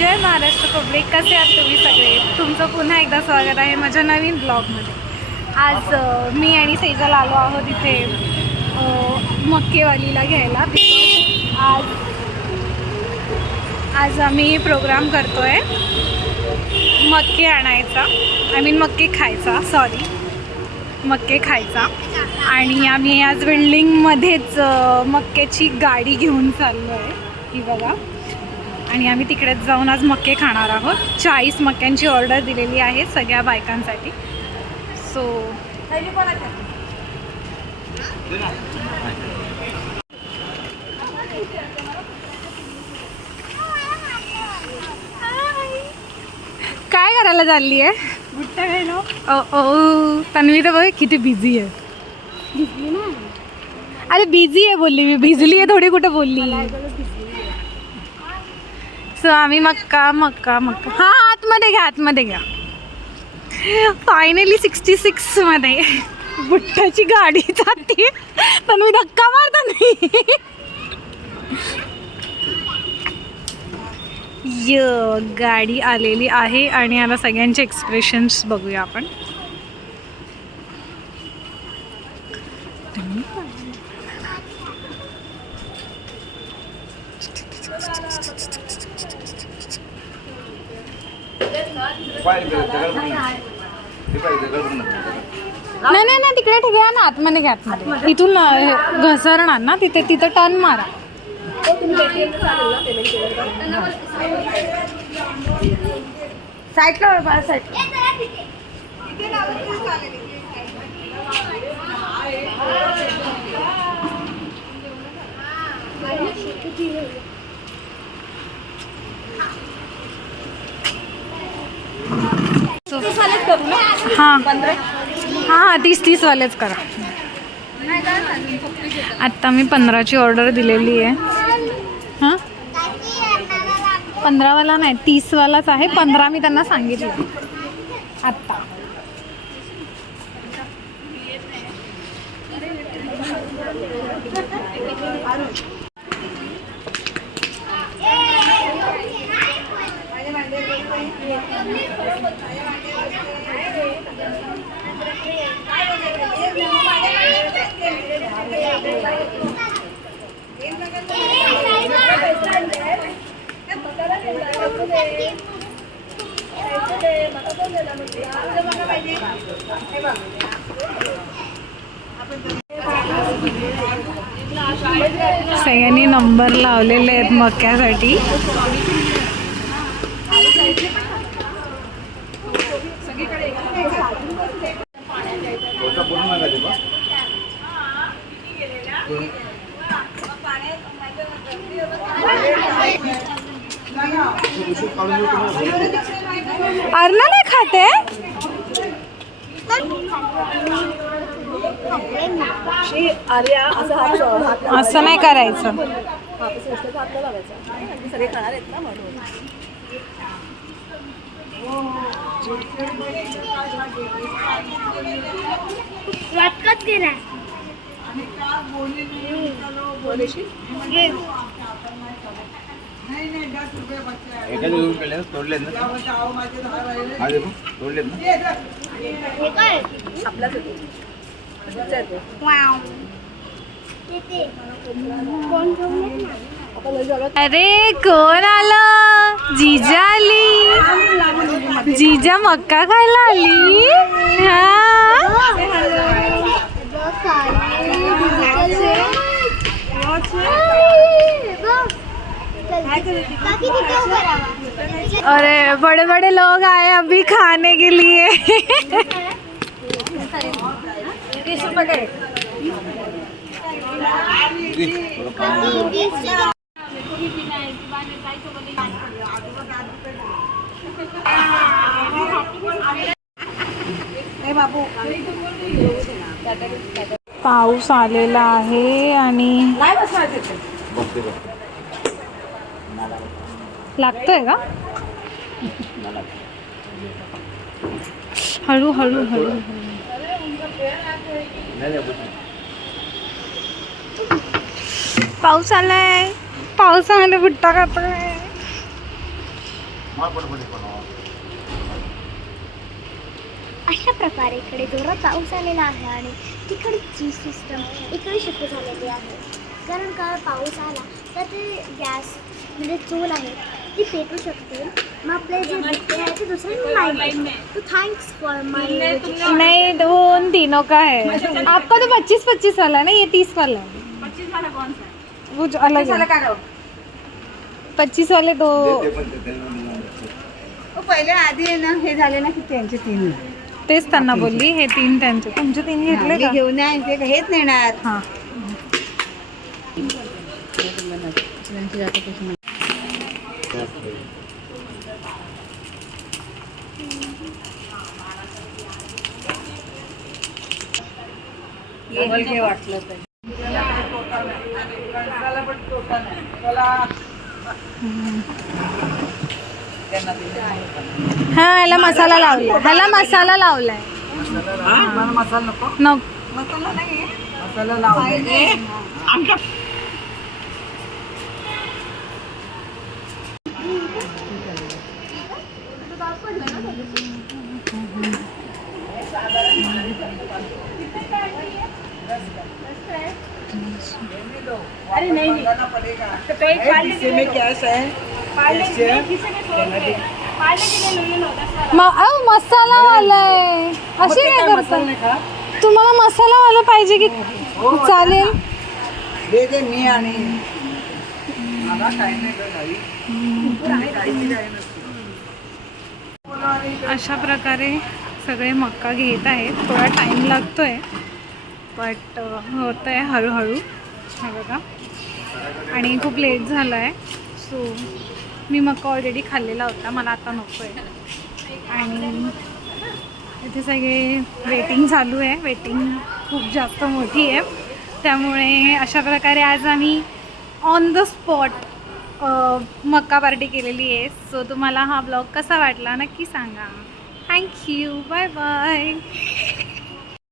जय Maharashtra public, कसे आहात तुम्ही सगळे? तुमचं पुन्हा एकदा स्वागत आहे माझ्या नवीन ब्लॉगमध्ये. आज मी आणि सेजल आलो आहोत इथे मक्केवालीला घ्यायला. बिकॉज आज आम्ही प्रोग्राम करतो आहे मक्के आणायचा, मक्के खायचा, मक्के खायचा. आणि आम्ही आज बिल्डिंगमध्येच मक्क्याची गाडी घेऊन चाललो आहे, ही बघा. आणि आम्ही तिकडेच जाऊन आज मक्के खाणार आहोत. 40 मक्क्यांची ऑर्डर दिलेली आहे सगळ्या बायकांसाठी. सो काय करायला चालली आहे? भुट्टा खायला. ओ तन्वी तर बघ किती बिझी आहे. अरे बिझी आहे बोलली मी, भिजली आहे थोडी, कुठं बोलली. सो आम्ही मक्का हां आतमध्ये घ्या. फायनली 66 मध्ये बुट्टाची गाडी जाते, पण मी धक्का मारता नाही. गाडी आलेली आहे आणि आता सगळ्यांचे एक्सप्रेशन्स बघूया आपण. नाही तिकडे घ्या ना, आतमध्ये घ्या. आतमध्ये इथून घसरणार ना, तिथं टर्न मारा. साईडला हां 30 वालेच करा. आत्ता मी 15ची ऑर्डर दिलेली आहे. हां 15वाला नाही, 30वालाच आहे. 15 मी त्यांना सांगितलं आत्ता. सगळ्यांनी नंबर लावलेले आहेत मक्क्यासाठी. अर्ना नाही खाते, असं नाही करायचं. तोडलेत ना, तोडलेत ना. अरे कोण आलं? जीजा आली. जीजा मक्का खायला आली. अरे बड़े बड़े लोग आए अभी खाने के लिए. पाऊस आलेला आहे आणि लागतोय का? हळू हळू हळू. पाऊस आलाय, पावसामध्ये भुट्टा खातोय. अशा प्रकारे इकडे जोरात पाऊस आलेला आहे आणि तिकडची सिस्टम इकडे शिफ्ट झालेली आहे. कारण का पाऊस आला तर ते गॅस म्हणजे चूल आहे ती पेटू शकते. मग आपले जे बुट्टे आहे ते दुसरे लाईन में. तो थँक्स फॉर माय. नहीं 2 तीनों का है. आपका तो 25 वाला है ना, ये 30 वाला है. 25 वाला कौन सा है? वो जो अलग है 25 वाले दो. पहिले आधी आहे ना हे झाले ना की त्यांचे 3 तेच त्यांना बोलली हे 3 त्यांचे. तुमचे 3 घेतले का? घेऊन या ते हेच नेणार. हां. हे वाटलं तर हा ह्याला मसाला लावलाय. ह्याला मसाला लावलाय. मसाला नको. मसाला नाही मसाला लावले. अरे नहीं में कैश है. मसाला वालाय. अशी काय करता तुम्हाला? मसाला वाला पाहिजे की चालेल? दे दे मी आणि मला काही नाही घरी. अशा प्रकारे सगळे मक्का घेत आहेत. थोडा टाईम लागतोय बट होत आहे हळूहळू. हे बघा आणि खूप लेट झालं आहे. सो मी मक्का ऑलरेडी खाल्लेला होता, मला आता नको आहे. आणि इथे सगळे वेटिंग चालू आहे. वेटिंग खूप जास्त मोठी आहे. त्यामुळे अशा प्रकारे आज आम्ही on the spot Mecca party केलेली आहे. सो तुम्हाला हा ब्लॉग कसा वाटला नक्की सांगा. थँक्यू. Bye bye.